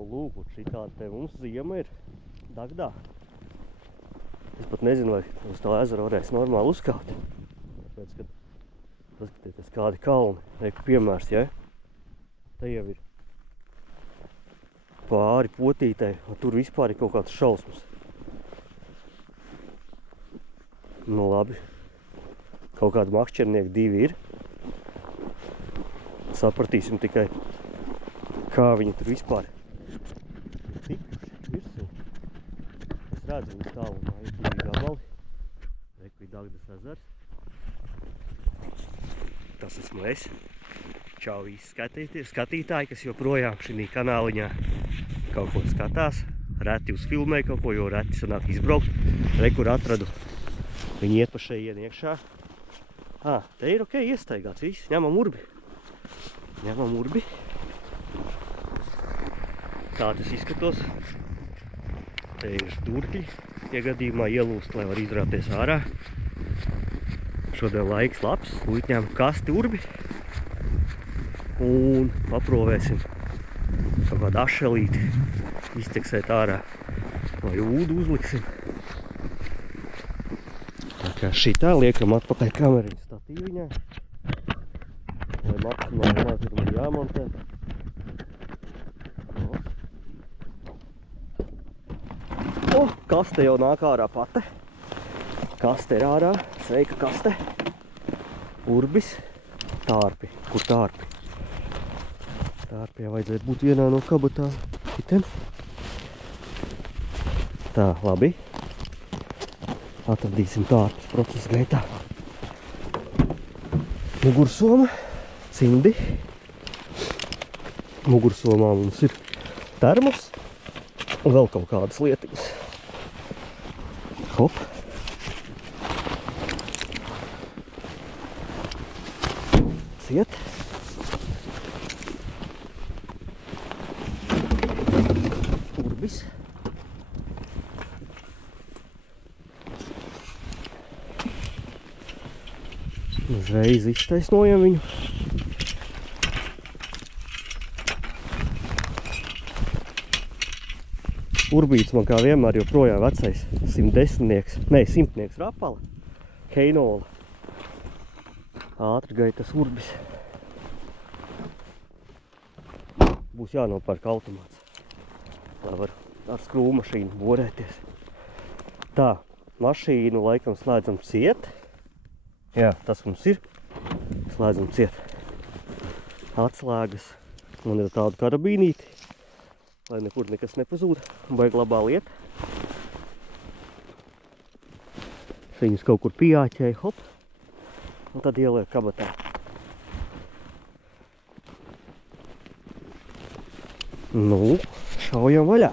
Nu, lūk, šitā te mums ziema ir Dagdā. Es pat nezinu, vai uz tā ezera varēs normāli uzkāpt. Tāpēc, kad paskatieties, kādi kalni. Reiku piemērs, ja? Te jau ir pāri potītei, un tur vispār ir kaut kāds šausmas. Nu, labi. Kaut kādi makšķernieki divi ir. Sapratīsim tikai, kā viņi tur vispār tikuši virsū. Es redzu viņu tālumā, ir divi gabali. Reku ir Dagdas ezers. Tas esmu es. Čau visi skatītāji, kas joprojām šī kanāliņā kaut ko skatās. Reti uzfilmēju kaut ko, jo reti sanāk izbraukt. Reku ir atradu. Viņi iet pa šejienu iekšā. Te ir ok, iestaigāts viss. Ņemam urbi. Ņemam urbi. Tā tas izskatos. Te ir durkļi. Ja gadījumā ielūst, lai var izrāties ārā. Šodien laiks labs. Lūdzu ņem kasti urbi. Un paprovēsim kaut kādu ašelīti. Izteksēt ārā. Vai ūdu uzliksim. Tā kā šitā liekam atpakaļ kameriņu statīviņā. Lai maksimāli maz ir jāmontē. Kaste jau nāk ārā pate. Kaste ir ārā. Sveika kaste. Urbis. Tārpi. Kur tārpi? Tārpi jau vajadzētu būt vienā no kabatām. Šitiem. Tā, labi. Atradīsim tārpus procesa gaitā. Mugursoma. Cimdi. Mugursomā mums ir termos. Un vēl kaut kādas lietiņas. Hop. Ciet. Urbis. Uzreiz iztaisnojam viņu. Urbīts man kā vienmēr joprojām vecais 100-nieks rapala, Heinola, ātrgaitas urbis. Būs jānopērk automāts, lai var ar skrūmašīnu borēties. Tā, mašīnu laikam slēdzam ciet. Jā, tas mums ir. Slēdzam ciet. Atslēgas. Man ir tāda karabīnīti. Lai nekur nekas nepazūda, vajag labā lieta. Viņus kaut kur pijāķēja, hop, un tad ieliek kabatā. Nu, šaujam vaļā.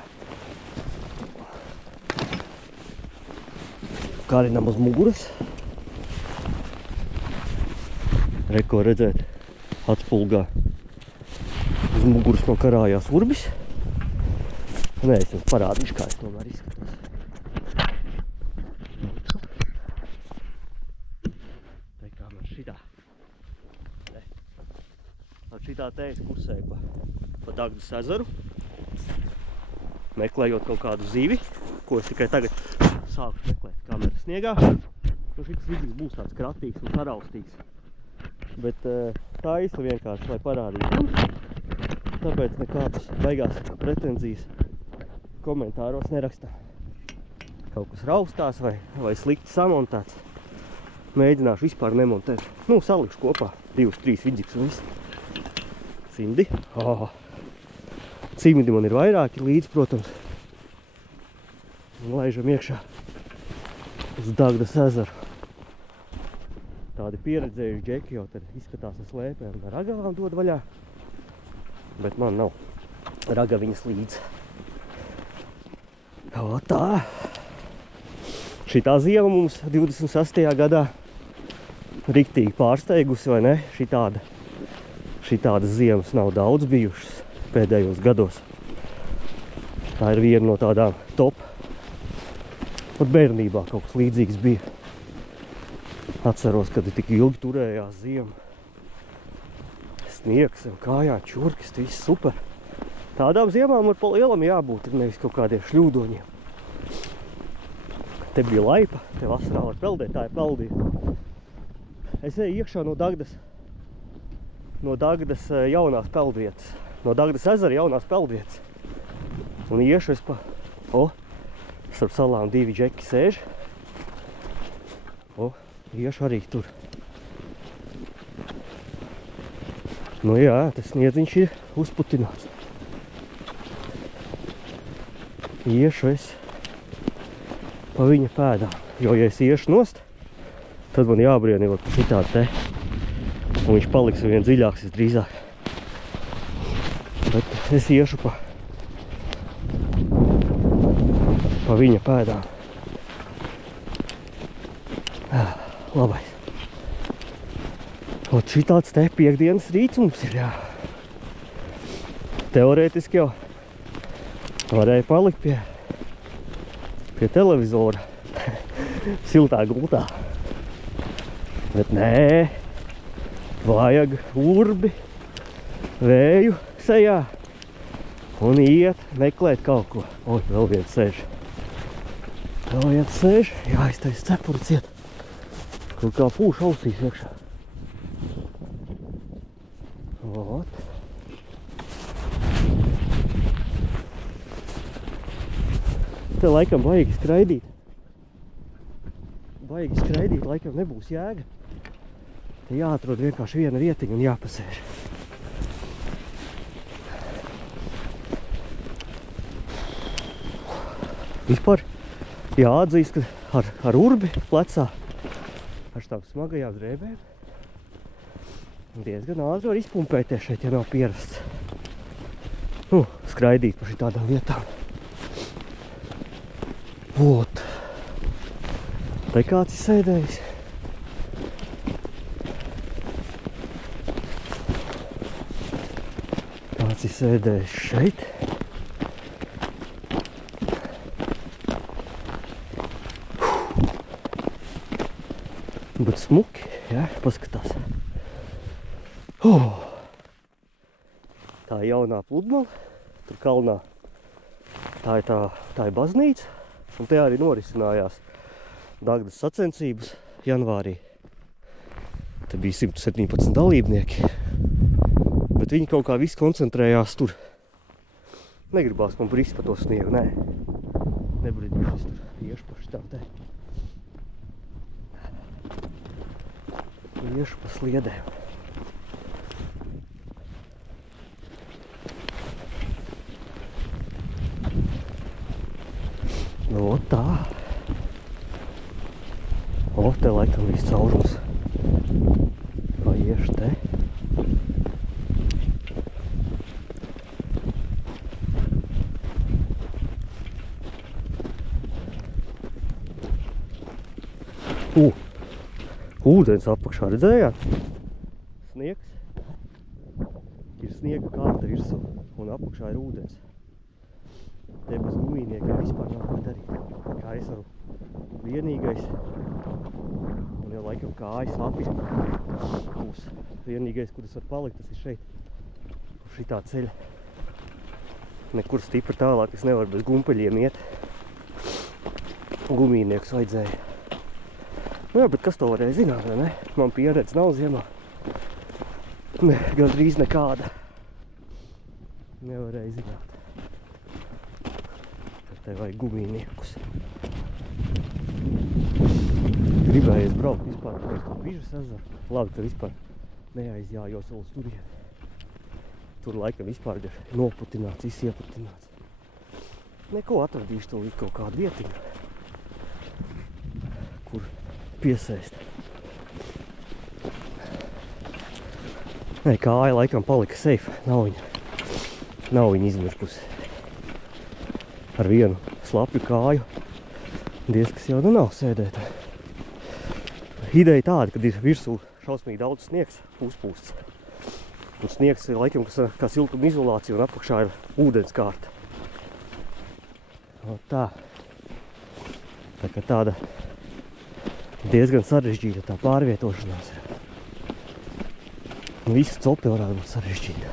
Karinam uz muguras. Reko redzēt, atspulgā. Uz muguras man karājās urbis. Nē, es jums parādīšu, kā es tomēr izskatos. Te kā man šitā. Ar šitā te es kursēju pa Dagdas ezeru. Meklējot kaut kādu zivi, ko es tikai tagad sāku meklēt kameras sniegā. Nu, šitas zivis būs tāds kratīgs un saraustīgs. Bet tā īsti vienkārši, lai parādītu jums. Tāpēc nekādas beigās pretenzijas komentāros nerakstā. Kaut kas raustās vai slikti samontēts. Mēģināšu vispār nemontēt. Nu, salikšu kopā 2-3 vidzīgs un viss. Cimdi. Cimdi man ir vairāki līdzi, protams. Un laižam iekšā uz Dagdas ezeru. Tādi pieredzējuši džeki jau tad izskatās ar slēpēm ar ragavām dod vaļā. Bet man nav ragaviņas līdzi. O tā. Šitā ziema mums 26. gadā riktīgi pārsteigusi, vai ne? Šitādas ziemas nav daudz bijušas pēdējos gados. Tā ir viena no tādām top. Pat bērnībā kaut kas līdzīgs bija. Atceros, kad tik ilgi turējās ziema. Sniegs un kājā čurkis, viss super. Tādām ziemām var pa lielam jābūt, nevis kaut kādiem šļūdoņiem. Te bija laipa, te vasarā var peldēt, tā ir peldīja. Es eju iekšā no Dagdas jaunās peldvietas. No Dagdas ezera jaunās peldvietas. Un iešu es pa... starp salām 2 džeki sēž. Iešu arī tur. Nu jā, tas sniedziņš ir uzputināts. Iešu es pa viņa pēdām. Jo, ja es iešu nost, tad man jābrienīvot pa šitādu te. Un viņš paliks vien dziļāks visdrīzāk. Bet es iešu pa viņa pēdām. Labais. Un šitāds te piekdienas rīts mums ir, jā. Teorētiski jau varēja palikt pie televizora. Siltā gultā. Bet nē, vajag urbi, vēju sejā un iet meklēt kaut ko. Vēl viens sēž. Jā, es taisa cepuri ciet. Kaut kā pūš ausīs iekšā. Ot. Te laikam baigi skraidīt. Laikam nebūs jēga. Te jāatrod vienkārši viena vietiņa un jāpasēž. Vispār jāatzīst, ka ar urbi plecā, ar tām smagajām drēbēm, diezgan ātri var izpumpēties šeit, ja nav pierasts. Skraidīt pa šitādām vietām. Ot. Te kāds ir sēdējis. Kāds ir sēdējis šeit. Bet smuki, jā, paskatās. Tā ir jaunā pludmale, tur kalnā. Tā ir baznīca, un te arī norisinājās Dagdas sacensības janvārī. Te bija 117 dalībnieki, bet viņi kaut kā visi koncentrējās tur. Negribās man brist pa to sniegu, nē. Nebridīšos tur, iešu pa šitām te. Iešu pa sliedēm. No tā. Te laikam viss caurums. Iešu te. Ūdens apakšā, redzējāt? Sniegs. Ir sniega kārta virsū un apakšā ir ūdens. Te bez gumijniekiem vispār nav ko darīt. Kā es varu vienīgais, un jau laikam kājas lapis būs vienīgais, kur es varu palikt, tas ir šeit. Uz šitā ceļa. Nekur stipri tālāk, es nevaru bez gumpeļiem iet. Gumijnieks vajadzēja. Nu jā, bet kas to varēja zināt, vai ne? Man pieredze nav ziemā. Gandrīz nekāda. Nevarēja zināt. Tad te vajag gumijniekus. Gribējies braukt vispār pēc to Bižas ezeru. Labi, ka vispār neaizjājos vēl uz turieni. Tur laikam vispār ir noputināts, viss ieputināts. Neko atradīšu to līdz kaut kādu vietiņu, kur piesēst. Nē, kāja laikam palika safe, nav viņa izmirkusi. Ar vienu slapju kāju diezkas jau nav sēdēt. Ideja tāda, kad ir virsū šausmīgi daudz sniegs uzpūsts. Un sniegs ir laikam kā siltuma izolācija un apakšā ir ūdens kārta. Tā. Tā kā tāda diezgan sarežģīta tā pārvietošanās ir. Un visa copi varētu būt sarežģīta.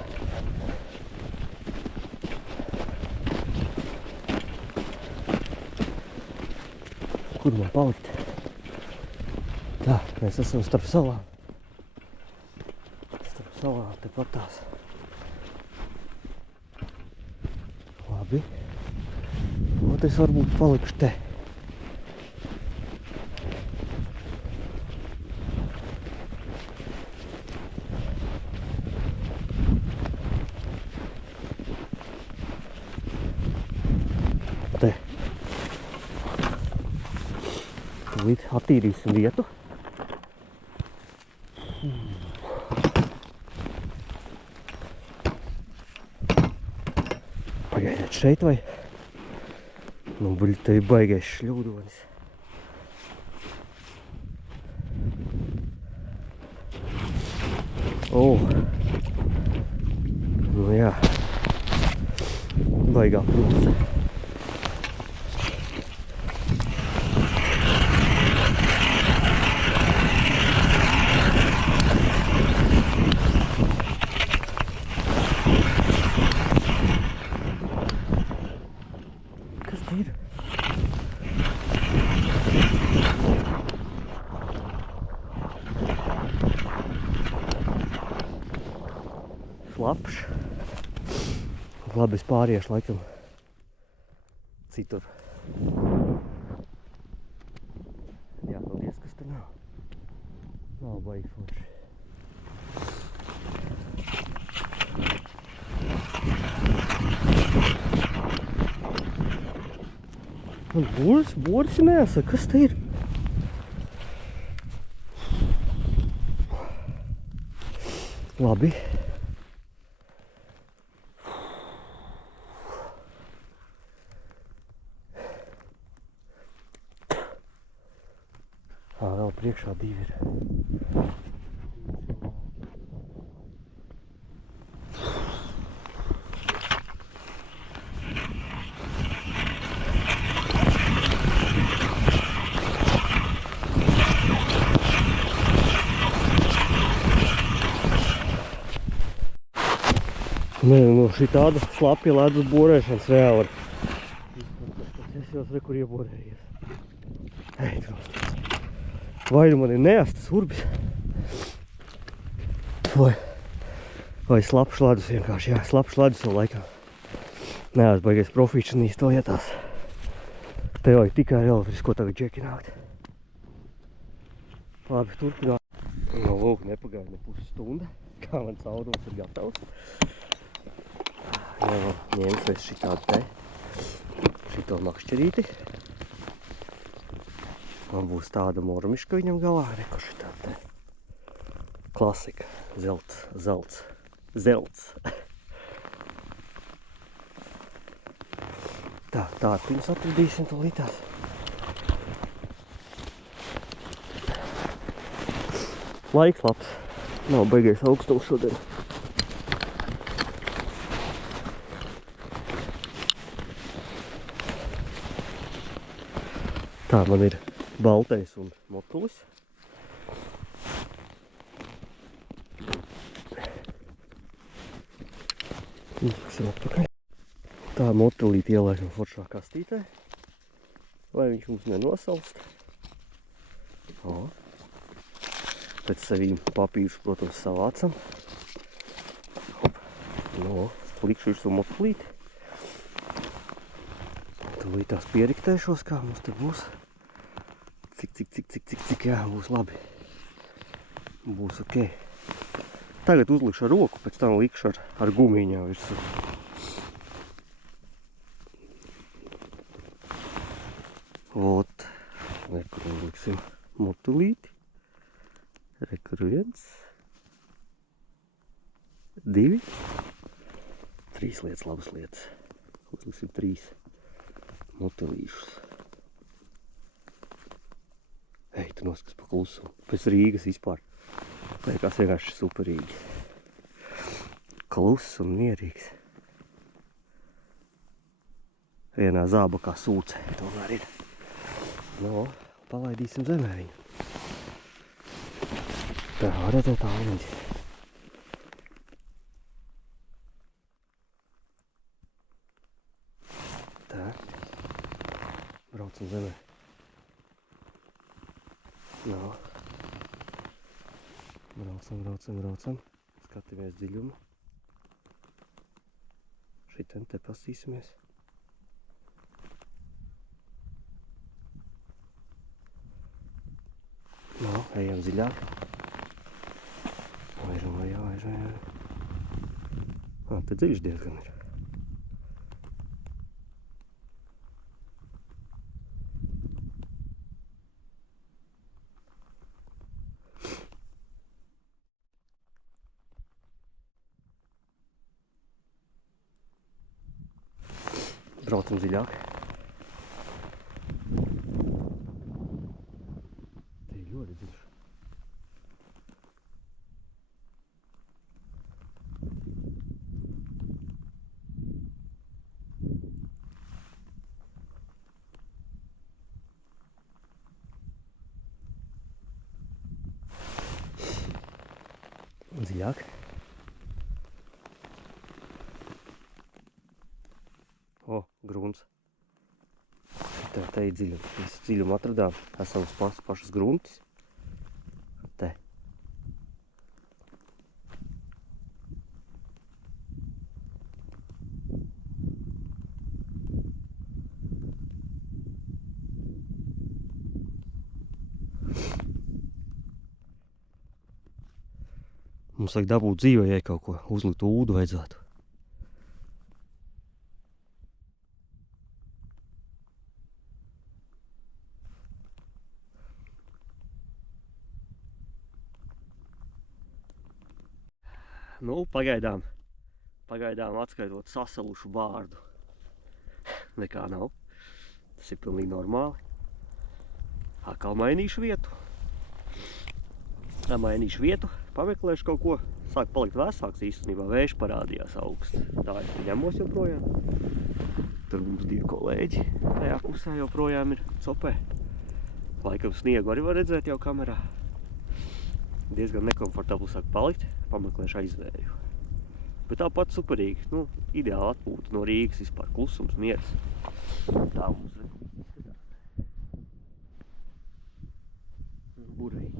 Kur man palikt? Tā, mēs esam starp salām. Starp salām tepat tās. Labi. Ot es varbūt palikšu te. Te. Tūlīt attīrīsim vietu. Pagaidiet šeit vai? Nu, buļ, te ir baigais šļūdonis. Nu jā. Baigā plūce. Kas te ir? Slapš. Labi, es pāriešu laikam citur. Jāpaldies, kas te nav. Nav baigi forši. Un boris nesaka, kas te ir? Labi. Vēl priekšā divi ir. Nē, no šī tāda slapja ledus borēšanas reāli var. Es jau kur ieborējies. Ej, drosties. Vai nu man ir neastas urbis, vai slapš ledus vienkārši, jā, slapš ledus vēl laikam. Neās baigais profīšanīs to ietās. Te vajag tikai elektrisko tagad džeki nākt. Labi, turpināt. Nu, lūk, nepagaida ne pusstunda, kā man caurums ir gatavs. Jā, ņemsies šitādu te, šito makšķerīti. Man būs tāda mormiška viņam galā, reko šitādu te. Klasika, zelts. Tā, pirms atradīsim to lītās. Laiks labs. Nav baigais augstums šodien. Tā man ir baltais un motulis. Izliksim atpakaļ. Tā motulīt ielaidam foršā kastītē, lai viņš mums nenosalst. Pēc savīm papīrus, protams, savācam. Hop. No, likšu virsū motulīti. Tūlīt tās pieriktēšos, kā mums te būs. Cik, jā, būs labi. Būs ok. Tagad uzlikšu ar roku, pēc tam likšu ar gumiņā virsū. Ot, rekur uzliksim motulīti. Rekur 1, 2, 3 lietas, labas lietas. Uzliksim 3 motulīšus. Ej, tu noskas pa klusumu. Pēc Rīgas vispār. Liekas vienkārši superīgi. Kluss un mierīgs. Vienā zābakā sūce tomēr ir. No, palaidīsim zemē viņu. Tā, redzēt tāliņķi. Tā. Braucam zemē. Jā. Braucam. Skatāmies dziļumu. Šitien te pasīsimies. Jā, ejam dziļāk. Vaižam. Te dziļš diezgan ir. Braucam dziļāk. Te ir ļoti dziļš. Dziļāk. O, grunts. Te ir dziļums. Mēs dziļumu atradām. Esam uz pašas gruntis. Te. Mums vajag dabūt dzīvējai kaut ko. Uzlikt ūdu vajadzētu. Nu, pagaidām atskaitot sasalušu bārdu. Nekā nav. Tas ir pilnīgi normāli. Atkal mainīšu vietu. Pameklēšu kaut ko. Sāk palikt vēsāks īstenībā. Vējš parādījās augsts. Tā es ņemos joprojām. Tur mums 2 kolēģi. Tajā pusē joprojām ir copē. Laikam sniegu arī var redzēt jau kamerā. Diezgan nekomfortabli sāk palikt. Pameklēšu aizvēju. Bet tāpat superīgi. Nu, ideāli atpūta no Rīgas vispār. Klusums, miers. Tā mums izskatās. Burvīgi.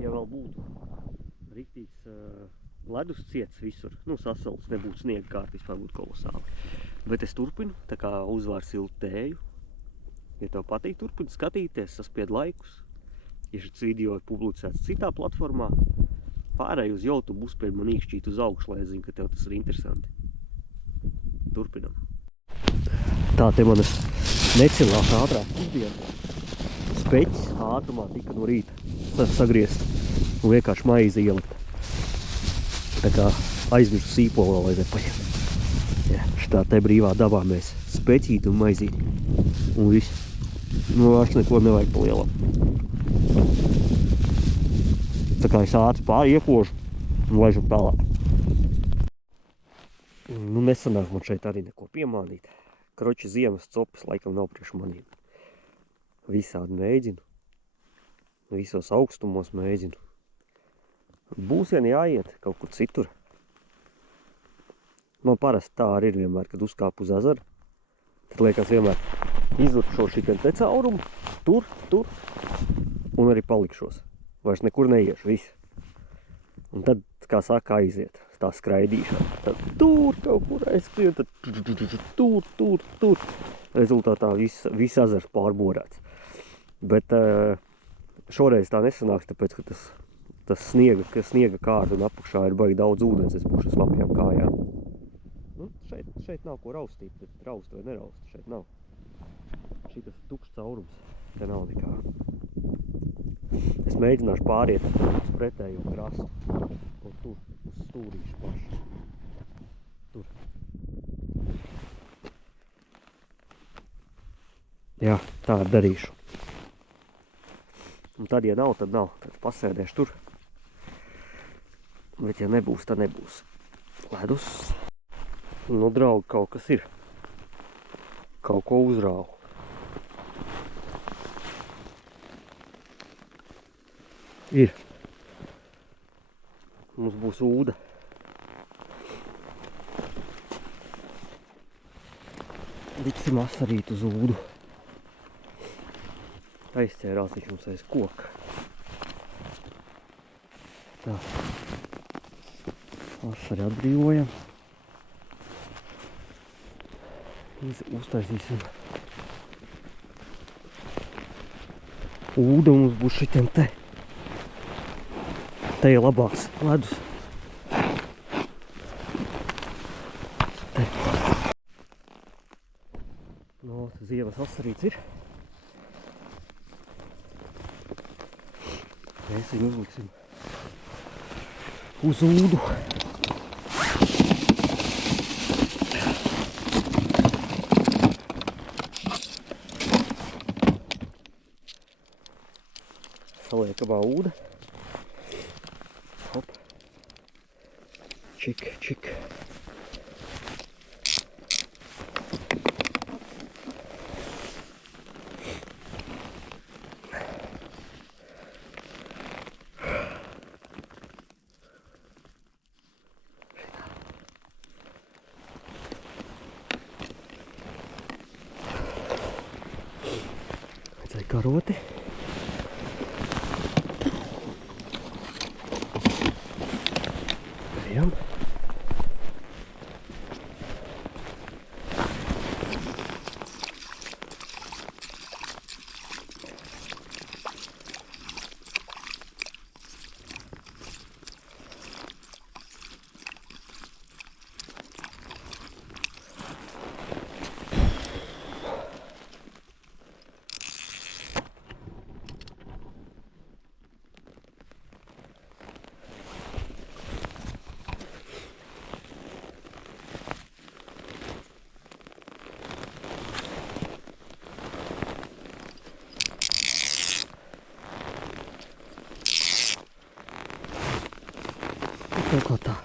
Ja vēl būtu riktīgs ledus ciets visur, nu sasalis, nebūtu sniega kārt, vispār būtu kolosāli. Bet es turpinu, tā kā uzvār siltu tēju. Ja tev patīk, turpini skatīties, saspied laikus. Ja šis video ir publicēts citā platformā, pārēj uz YouTube uzspied man īkšķīt uz augšu, lai es zinu, ka tev tas ir interesanti. Turpinam. Tā te manas necilās ātrās pusdienas. Speķis ātrumā tika no rīta sagriezt un vienkārši maizi ielikt. Tā kā aizmirsu sīpolu vēl vajadzēja paņemt. Jā, šitā te brīvā dabā mēs speķīti un maizīti. Un viss. Nu, vairs neko nevajag pa lielam. Tā kā es ātri pāri iekožu un laižam tālāk. Nu, nesanāk man šeit arī neko piemānīt. Kroči ziemas copis laikam nav priekš manīm. Visādi mēģinu. Visos augstumos mēģinu. Būs vien jāiet kaut kur citur. Man parasti tā arī ir vienmēr, kad uzkāpu uz ezeru. Tad liekas vienmēr izlipšo šitien te caurumu, tur, un arī palikšos. Vairs nekur neiešu, viss. Un tad, kā saka, aiziet, tā skraidīšana. Tad tur kaut kur aizskrien, tad tur. Rezultātā viss ezers pārborēts. Bet šoreiz tā nesanāks, tāpēc, ka tas sniega kārta un apakšā ir baigi daudz ūdens, es būšu slapjām kājām. Nu, šeit nav ko raustīt, bet raust vai neraust, šeit nav. Šitas tukšs caurums, te nav nekā. Es mēģināšu pāriet uz pretējo krastu, un tur, uz stūrīšu pašu. Tur. Jā, tā darīšu. Un tad, ja nav, tad nav. Tad pasēdēšu tur. Bet, ja nebūs, tad nebūs. Ledus. Nu, draugi, kaut kas ir. Kaut ko uzrāvu. Ir. Mums būs ūda. Liksim asarīt uz ūdu. Aizķērās viņš mums aiz koka. Tā. Asari atbrīvojam. Uztaisīsim. Ūda mums būs šitiem te. Te ir labāks ledus. Te. No, zievas asarīts ir. Mēs viņu uzliksim uz ūdu. Saliekamā ūda. Hop. Čik, čik. Vajadzēja karoti. Ejam. Kaut kā tā.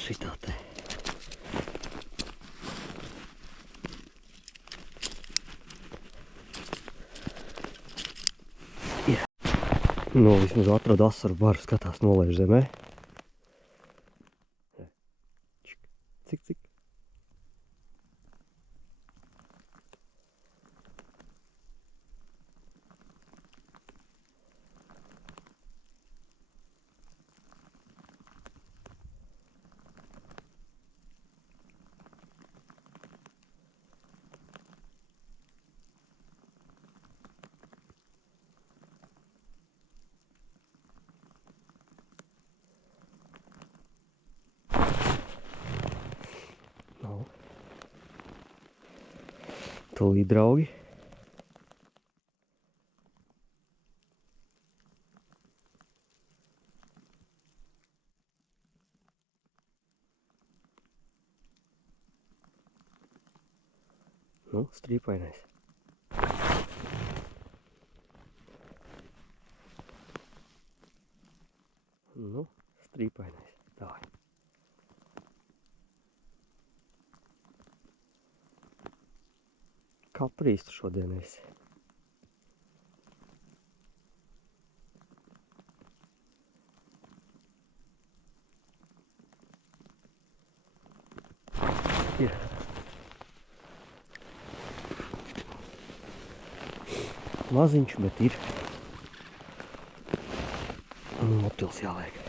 Šitā te. Ir. No, vismaz atradu asaru baru, skatās nolaiž zemē. Cik? Tūlīt, draugi. Nu, strīpainais. Nu, strīpainais. Tā. Kaprīstu šodien esi. Ir. Maziņš, bet ir. Motils jāliek.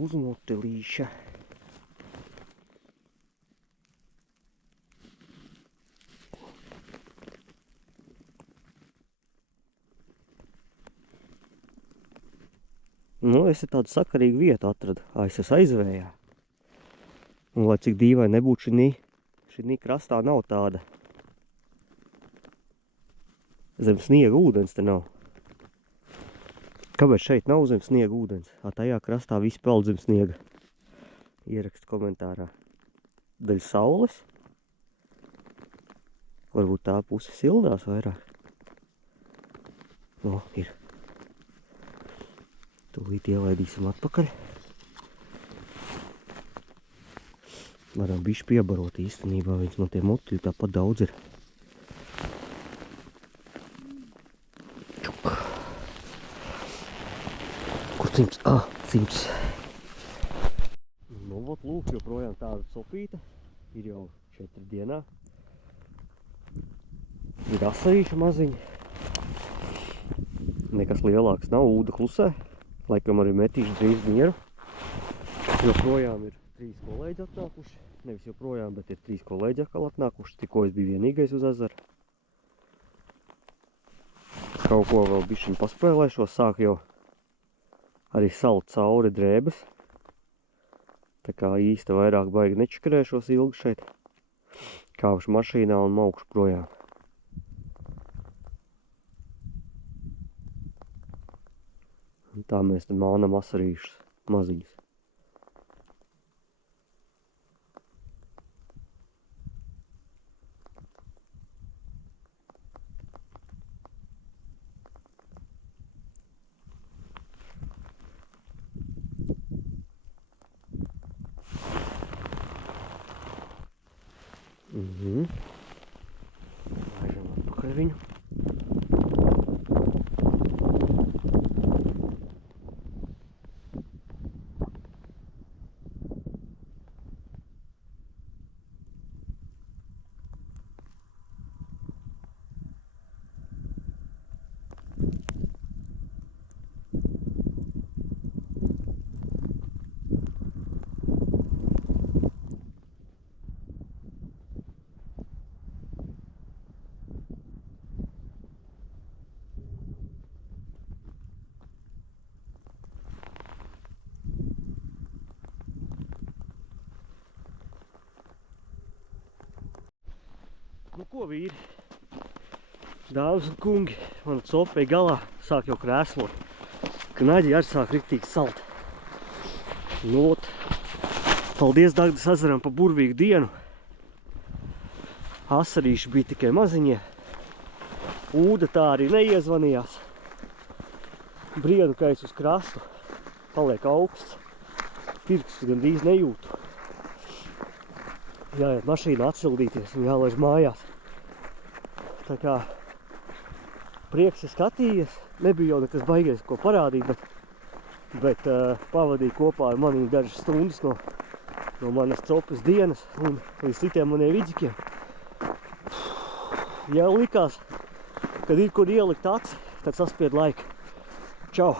Uzmotilīša. Nu, es tādu sakarīgu vietu atradu. Es esmu aizvējā. Un, lai cik dīvaini nebūtu, šī krastā nav tāda Zem sniega ūdens te nav. Kāpēc šeit nav zem sniega ūdens? Tajā krastā viss peld zem sniega. Ierakst komentārā. Daļ saules. Varbūt tā puse sildās vairāk. O, ir. Tūlīt ielaidīsim atpakaļ. Varam bišķi piebarot īstenībā, viņas man tie motuļi tāpat daudz ir. Čuk. Kur cimps? Cimps. Nu, vot lūk, joprojām tāda sopīta. Ir jau 4 dienā. Ir asarīša maziņa. Nekas lielāks nav, ūda klusē. Laikam arī metīšu drīz mieru. Joprojām ir 3 kolēģi atnākuši. Nevis joprojām, bet ir 3 kolēģi atkal atnākuši. Tikko es biju vienīgais uz ezera. Kaut ko vēl bišķiņ paspēlēšos. Sāk jau arī salt cauri drēbes. Tā kā īsti vairāk baigi nečakarēšos ilgi šeit. Kāvšu mašīnā un maukšu projām. Un tā mēs te mānam asarīšus maziņus. Laižam atpakaļ viņu. Nu ko, vīri? Dāmas un kungi, mana copa galā sāk jau krēslot. Knaģi arī sāk riktīgi salt. Nu, ot. Paldies Dagdas ezeram par burvīgu dienu. Asarīši bija tikai maziņie. Ūda tā arī neiezvanījās. Briedu kais uz krastu. Paliek augsts. Pirkstus gandrīz nejūtu. Jāiet mašīnā atsildīties un jālaiž mājās. Tā kā prieks ir skatījies. Nebija jau nekas baigais, ko parādīt, bet pavadīju kopā ar maniem dažas stundas no manas copas dienas un līdz citiem maniem vidžikiem. Ja likās, kad ir kur ielikt aci, tad saspied laika. Čau!